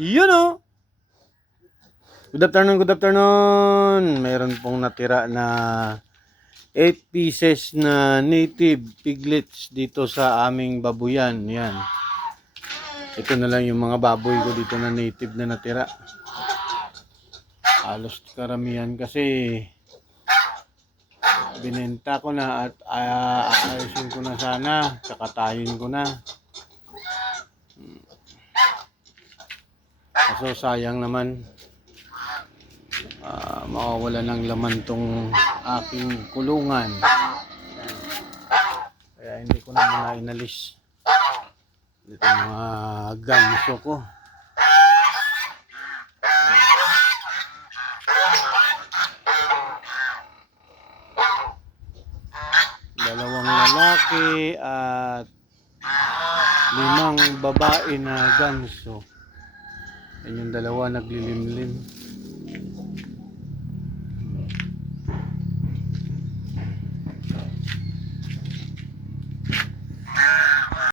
Yun o. Good afternoon, good afternoon. Mayroon pong natira na 8 pieces na native piglets dito sa aming babuyan. Yan. Ito na lang yung mga baboy ko dito na native na natira. Halos karamihan kasi binenta ko na at ayusin ko na sana. Kakatayin ko na. Kaso sayang naman. Mawawala ng laman tong aking kulungan. Kaya hindi ko na muna inalis dito mga ganso ko. Dalawang lalaki at 5 babae na ganso. Yan yung dalawa naglilimlim.